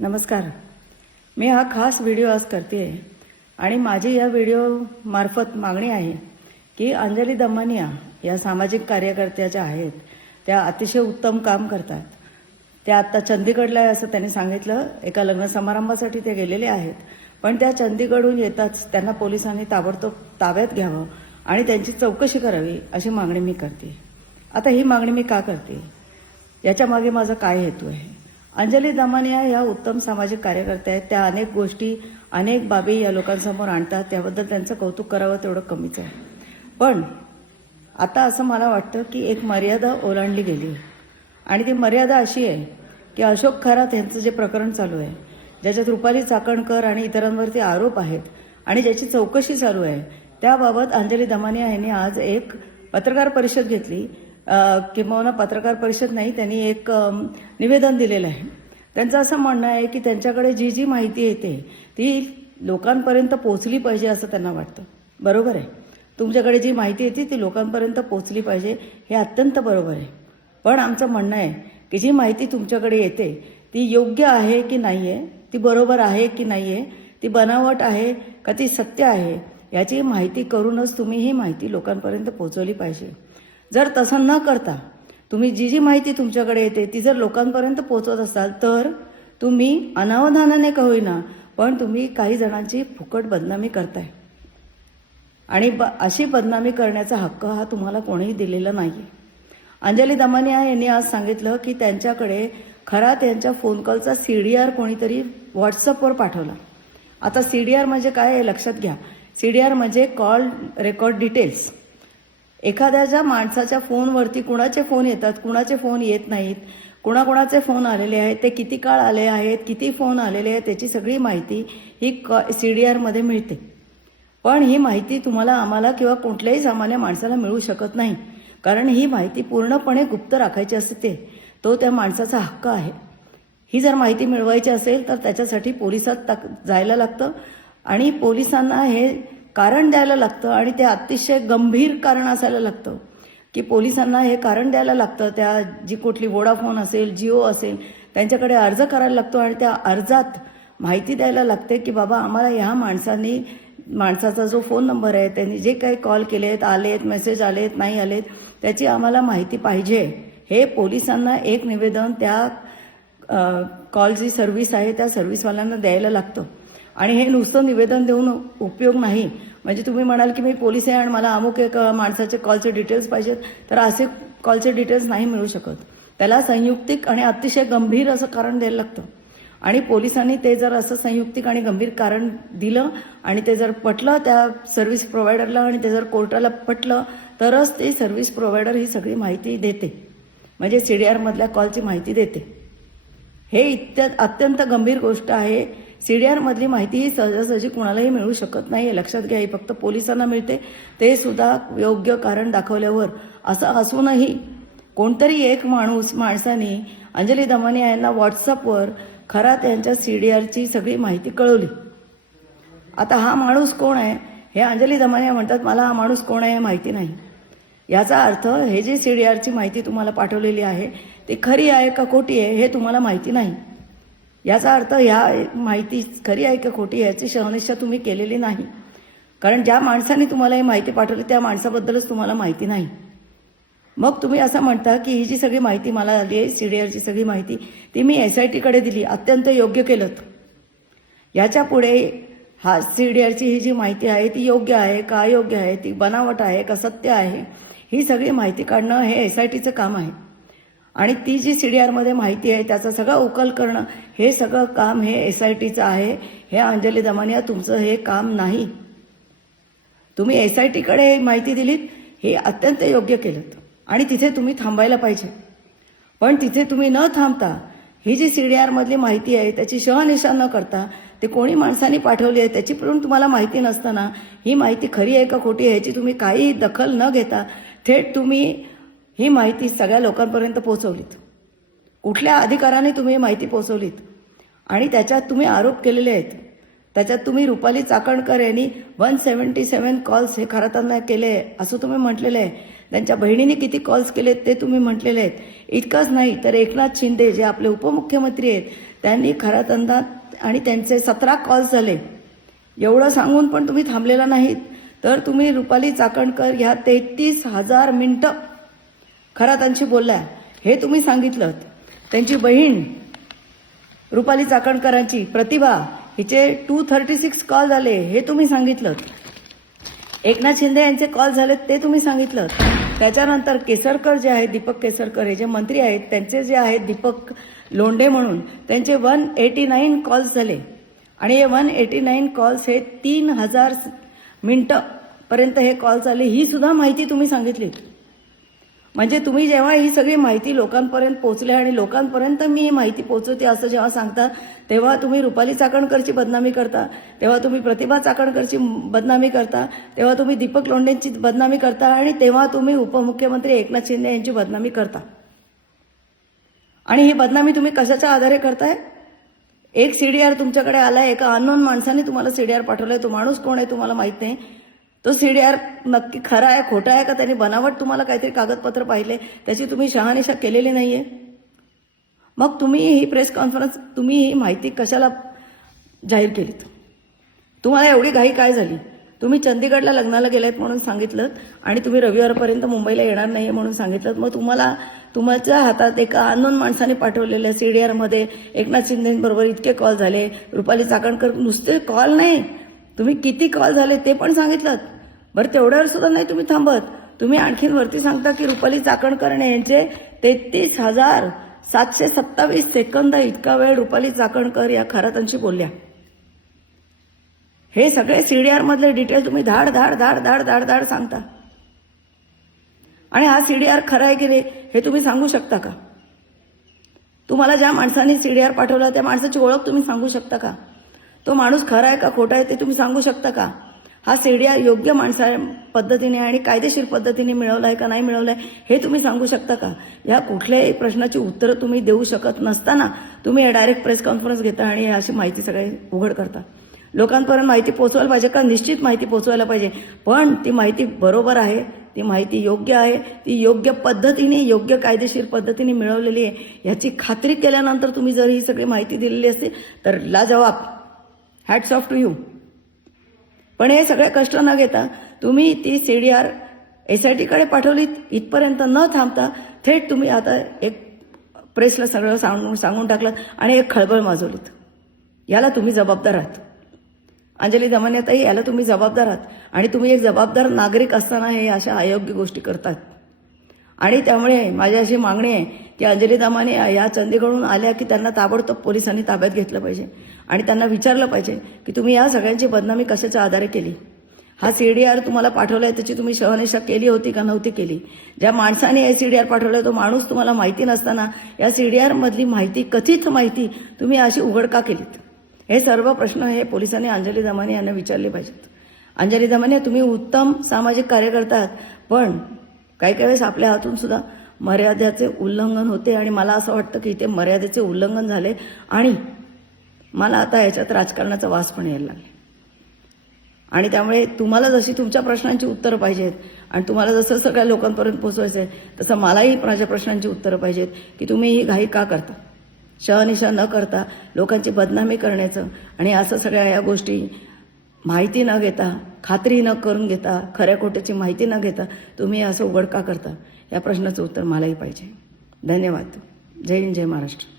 नमस्कार. मी हा खास व्हिडिओ आज करते आहे आणि माझी या व्हिडिओ मार्फत मागणी आहे की अंजली दमानिया या सामाजिक कार्यकर्त्या ज्या आहेत त्या अतिशय उत्तम काम करतात. त्या आत्ता चंदीगडला आहे असं त्यांनी सांगितलं. एका लग्न समारंभासाठी ते गेलेले आहेत, पण त्या चंदीगडहून येताच त्यांना पोलिसांनी ताबडतोब ताब्यात घ्यावं आणि त्यांची चौकशी करावी अशी मागणी मी करते. आता ही मागणी मी का करते, याच्या मागे माझा काय हेतू आहे. अंजली दमानिया या उत्तम सामाजिक कार्यकर्त्या आहेत. त्या अनेक गोष्टी अनेक बाबी या लोकांसमोर आणतात, त्याबद्दल त्यांचं कौतुक करावं तेवढं कमीच आहे. पण आता असं मला वाटतं की एक मर्यादा ओलांडली गेली आणि ती मर्यादा अशी आहे की अशोक खरात यांचं जे प्रकरण चालू आहे, ज्याच्यात रुपाली चाकणकर आणि इतरांवरती आरोप आहेत आणि ज्याची चौकशी चालू आहे, त्याबाबत अंजली दमानिया यांनी आज एक पत्रकार परिषद घेतली. किंवा पत्रकार परिषद नाही, त्यांनी एक निवेदन दिलेलं आहे. त्यांचं असं म्हणणं आहे की त्यांच्याकडे जी जी माहिती येते ती लोकांपर्यंत पोहोचली पाहिजे असं त्यांना वाटतं. बरोबर आहे, तुमच्याकडे जी माहिती येते ती लोकांपर्यंत पोहोचली पाहिजे, हे अत्यंत बरोबर आहे. पण आमचं म्हणणं आहे की जी माहिती तुमच्याकडे येते ती योग्य आहे की नाही आहे, ती बरोबर आहे की नाही आहे, ती बनावट आहे का ती सत्य आहे, याची माहिती करूनच तुम्ही ही माहिती लोकांपर्यंत पोहोचवली पाहिजे. जर तसं न करता तुम्ही जी जी माहिती तुमच्याकडे येते ती जर लोकांपर्यंत पोहोचवत असाल तर तुम्ही अनावधानाने का होईना पण तुम्ही काही जणांची फुकट बदनामी करताय आणि अशी बदनामी करण्याचा हक्क हा तुम्हाला कोणीही दिलेला नाही. अंजली दमानिया यांनी आज सांगितलं की त्यांच्याकडे खरात यांच्या फोन कॉलचा CDR कोणीतरी व्हॉट्सअपवर पाठवला. आता CDR म्हणजे काय हे लक्षात घ्या. CDR म्हणजे कॉल रेकॉर्ड डिटेल्स. एखाद्याच्या माणसाच्या फोनवरती कुणाचे फोन येतात, कुणाचे फोन येत नाहीत, कुणाकुणाचे फोन आलेले आहेत, ते किती काळ आले आहेत, किती फोन आलेले आहेत, त्याची सगळी माहिती ही CDR मध्ये मिळते. पण ही माहिती तुम्हाला, आम्हाला किंवा कुठल्याही सामान्य माणसाला मिळू शकत नाही, कारण ही माहिती पूर्णपणे गुप्त राखायची असते. तो त्या माणसाचा हक्क आहे. ही जर माहिती मिळवायची असेल तर त्याच्यासाठी पोलिसात जायला लागतं आणि पोलिसांना हे कारण द्यायला लागतं आणि ते अतिशय गंभीर कारण असायला लागतं की पोलिसांना हे कारण द्यायला लागतं. त्या जी कुठली वोडाफोन असेल, जिओ असेल, त्यांच्याकडे अर्ज करायला लागतो आणि त्या अर्जात माहिती द्यायला लागते की बाबा आम्हाला ह्या माणसाचा जो फोन नंबर आहे, त्यांनी जे काही कॉल केलेत, आलेत, मेसेज आलेत, नाही आलेत, त्याची आम्हाला माहिती पाहिजे. हे पोलिसांना एक निवेदन त्या कॉलची सर्व्हिस आहे त्या सर्व्हिसवाल्यांना द्यायला लागतं. आणि हे नुसतं निवेदन देऊन उपयोग नाही. म्हणजे तुम्ही म्हणाल की मी पोलीस आहे आणि मला अमुक एक माणसाचे कॉलचे डिटेल्स पाहिजेत, तर असे कॉलचे डिटेल्स नाही मिळू शकत. त्याला संयुक्तिक आणि अतिशय गंभीर असं कारण द्यायला लागतं आणि पोलिसांनी ते जर असं संयुक्तिक आणि गंभीर कारण दिलं आणि ते जर पटलं त्या सर्व्हिस प्रोव्हायडरला आणि ते जर कोर्टाला पटलं तरच ते सर्व्हिस प्रोव्हायडर ही सगळी माहिती देते, म्हणजे CDR मधल्या कॉलची माहिती देते. हे अत्यंत गंभीर गोष्ट आहे. CDR मधली माहिती ही सहजासहजी कुणालाही मिळू शकत नाही, लक्षात घ्या. ही फक्त पोलिसांना मिळते, ते सुद्धा योग्य कारण दाखवल्यावर. असं असूनही कोणतरी एक माणसाने अंजली दमानिया यांना व्हॉट्सअपवर खरात यांच्या CDRची सगळी माहिती कळवली. आता हा माणूस कोण आहे हे अंजली दमानिया म्हणतात, मला हा माणूस कोण आहे हे माहिती नाही. याचा अर्थ हे जे CDRची माहिती तुम्हाला पाठवलेली आहे ती खरी आहे का खोटी आहे हे तुम्हाला माहिती नाही. याचा अर्थ ह्या माहिती खरी आहे का खोटी आहे याची शहानिशा तुम्ही केलेली नाही, कारण ज्या माणसाने तुम्हाला ही माहिती पाठवली त्या माणसाबद्दलच तुम्हाला माहिती नाही. मग तुम्ही असं म्हणता की ही जी सगळी माहिती मला आली आहे, CDRची सगळी माहिती, ती मी SIT कडे दिली, अत्यंत योग्य केलं. याच्या पुढे हा CDRची ही जी माहिती आहे ती योग्य आहे का अयोग्य आहे, ती बनावट आहे का सत्य आहे, ही सगळी माहिती काढणं हे SITचं काम आहे. आणि ती जी CDR मध्ये माहिती आहे त्याचा सगळा उकल करणं हे सगळं काम हे SITचं आहे. हे अंजली दमानिया तुमचं हे काम नाही. तुम्ही SIT कडे माहिती दिलीत, हे अत्यंत योग्य केलं आणि तिथे तुम्ही थांबायला पाहिजे. पण तिथे तुम्ही न थांबता ही जी CDR मधली माहिती आहे त्याची शहानिशा न करता ते कोणी माणसांनी पाठवली आहे त्याची पण तुम्हाला माहिती नसताना ही माहिती खरी आहे का खोटी आहे याची तुम्ही काही दखल न घेता थेट तुम्ही ही माहिती सगळ्या लोकांपर्यंत पोहोचवलीत. कुठल्या अधिकाराने तुम्ही ही माहिती पोहोचवलीत आणि त्याच्यात तुम्ही आरोप केलेले आहेत. त्याच्यात तुम्ही रुपाली चाकणकर यांनी 177 कॉल्स हे खरातांना केले असं तुम्ही म्हटलेलं आहे. त्यांच्या बहिणीने किती कॉल्स केलेत ते तुम्ही म्हटलेले आहेत. इतकंच नाही तर एकनाथ शिंदे जे आपले उपमुख्यमंत्री आहेत त्यांनी खऱ्या तंदात आणि त्यांचे 17 कॉल्स झाले. एवढं सांगून पण तुम्ही थांबलेला नाहीत. तर तुम्ही रुपाली चाकणकर ह्या 33,000 मिनिटं खरातांशी बोलल्या हे तुम्ही सांगितलं. त्यांची बहीण रुपाली चाकणकरांची प्रतिभा हिचे 236 कॉल झाले हे तुम्ही सांगितलं. एकनाथ शिंदे यांचे कॉल झालेत ते तुम्ही सांगितलं. त्याच्यानंतर केसरकर जे आहेत, दीपक केसरकर हे जे मंत्री आहेत त्यांचे जे आहेत दीपक लोंढे म्हणून, त्यांचे 189 कॉल्स झाले आणि हे 189 कॉल्स हे 3,000 मिनिटं पर्यंत हे कॉल्स आले ही सुद्धा माहिती तुम्ही सांगितली. म्हणजे तुम्ही जेव्हा ही सगळी माहिती लोकांपर्यंत पोहोचले आणि लोकांपर्यंत मी ही माहिती पोहोचवते असं जेव्हा सांगता तेव्हा तुम्ही रुपाली चाकणकरची बदनामी करता, तेव्हा तुम्ही प्रतिभा चाकणकरची बदनामी करता, तेव्हा तुम्ही दीपक लोंढेंची बदनामी करता आणि तेव्हा तुम्ही उपमुख्यमंत्री एकनाथ शिंदे यांची बदनामी करता. आणि ही बदनामी तुम्ही कशाच्या आधारे करताय? एक सीडीआर तुमच्याकडे आलाय, एका अननोन माणसाने तुम्हाला सीडीआर पाठवलाय. तो माणूस कोण आहे तुम्हाला माहित नाही. तो सीडीआर नक्की खरा आहे खोटा आहे का त्यांनी बनावट तुम्हाला काहीतरी कागदपत्र पाहिले त्याची तुम्ही शहानिशा केलेली नाहीये. मग तुम्ही ही प्रेस कॉन्फरन्स तुम्ही ही माहिती कशाला जाहीर केलीत? तुम्हाला एवढी घाई काय झाली? तुम्ही चंदीगडला लग्नाला गेलात म्हणून सांगितलं आणि तुम्ही रविवारपर्यंत मुंबईला येणार नाहीये म्हणून सांगितलं. मग तुम्हाला तुमच्या हातात एका अननोन माणसाने पाठवलेल्या सीडीआरमध्ये एकनाथ शिंदेबरोबर इतके कॉल झाले, रुपाली चाकणकर नुसते कॉल नाही तुम्ही किती कॉल झाले ते पण सांगितलं. बरं तेवढ्यावर सुद्धा नाही तुम्ही थांबत. तुम्ही आणखीन वरती सांगता की रुपाली चाकणकर यांचे 33,727 सेकंद इतका वेळ रुपाली चाकणकर या खरातांशी बोलल्या. हे सगळे सीडीआर मधले डिटेल तुम्ही धाड धाड धाड धाड धाड धाड सांगता. आणि हा सीडीआर खरा आहे की नाही हे तुम्ही सांगू शकता का? तुम्हाला ज्या माणसाने सीडीआर पाठवला त्या माणसाची ओळख तुम्ही सांगू शकता का? तो माणूस खरा आहे का खोटा आहे ते तुम्ही सांगू शकता का? हा सीडीआर योग्य माणसा पद्धतीने आणि कायदेशीर पद्धतीने मिळवलाय का नाही मिळवलाय हे तुम्ही सांगू शकता का? या कुठल्याही प्रश्नाची उत्तरं तुम्ही देऊ शकत नसताना तुम्ही डायरेक्ट प्रेस कॉन्फरन्स घेता आणि अशी माहिती सगळी उघड करता. लोकांपर्यंत माहिती पोहोचवायला पाहिजे का? निश्चित माहिती पोहोचवायला पाहिजे, पण ती माहिती बरोबर आहे, ती माहिती योग्य आहे, ती योग्य पद्धतीने योग्य कायदेशीर पद्धतीने मिळवलेली आहे याची खात्री केल्यानंतर तुम्ही जर ही सगळी माहिती दिलेली असते तर लाजवाब, हॅट्स ऑफ टू यू. पण हे सगळे कष्ट न घेता तुम्ही ती सीडीआर एसआयटीकडे पाठवलीत. इथपर्यंत न थांबता थेट तुम्ही आता एक प्रेसला सगळं सांगून टाकलं आणि एक खळबळ माजवलीत. याला तुम्ही जबाबदार आहात. अंजली दमानियाताई याला तुम्ही जबाबदार आहात आणि तुम्ही एक जबाबदार नागरिक असताना हे अशा अयोग्य गोष्टी करतात. आणि त्यामुळे माझी अशी मागणी आहे की अंजली दमानिया या चंदीगडहून आल्या की त्यांना ताबडतोब पोलिसांनी ताब्यात घेतलं पाहिजे आणि त्यांना विचारलं पाहिजे की तुम्ही या सगळ्यांची बदनामी कशाच्या आधारे केली. हा सीडीआर तुम्हाला पाठवलाय त्याची तुम्ही शहानिशा केली होती का नव्हती केली? ज्या माणसाने हे सीडीआर पाठवलाय तो माणूस तुम्हाला माहिती नसताना या सीडीआर मधली माहिती, कथित माहिती तुम्ही अशी उघड का केलीत? हे सर्व प्रश्न हे पोलिसांनी अंजली दमानिया यांना विचारले पाहिजेत. अंजली दमानिया तुम्ही उत्तम सामाजिक कार्यकर्ता आहात, पण काही वेळेस आपल्या हातून सुद्धा मर्यादेचे उल्लंघन होते आणि मला असं वाटतं की इथे मर्यादेचे उल्लंघन झाले आणि मला आता याच्यात राजकारणाचा वास पण यायला लागला. आणि त्यामुळे तुम्हाला जशी तुमच्या प्रश्नांची उत्तरं पाहिजेत आणि तुम्हाला जसं सगळ्या लोकांपर्यंत पोहोचवायचं आहे तसं मलाही माझ्या प्रश्नांची उत्तरं पाहिजेत की तुम्ही ही घाई का करता? शहानिशा न करता लोकांची बदनामी करण्याचं आणि असं सगळ्या या गोष्टी माहिती न घेता, खात्री न करून घेता, खऱ्या खोट्याची माहिती न घेता तुम्ही असं उघड का करता? या प्रश्नाचं उत्तर मलाही पाहिजे. धन्यवाद. जय हिंद, जय महाराष्ट्र.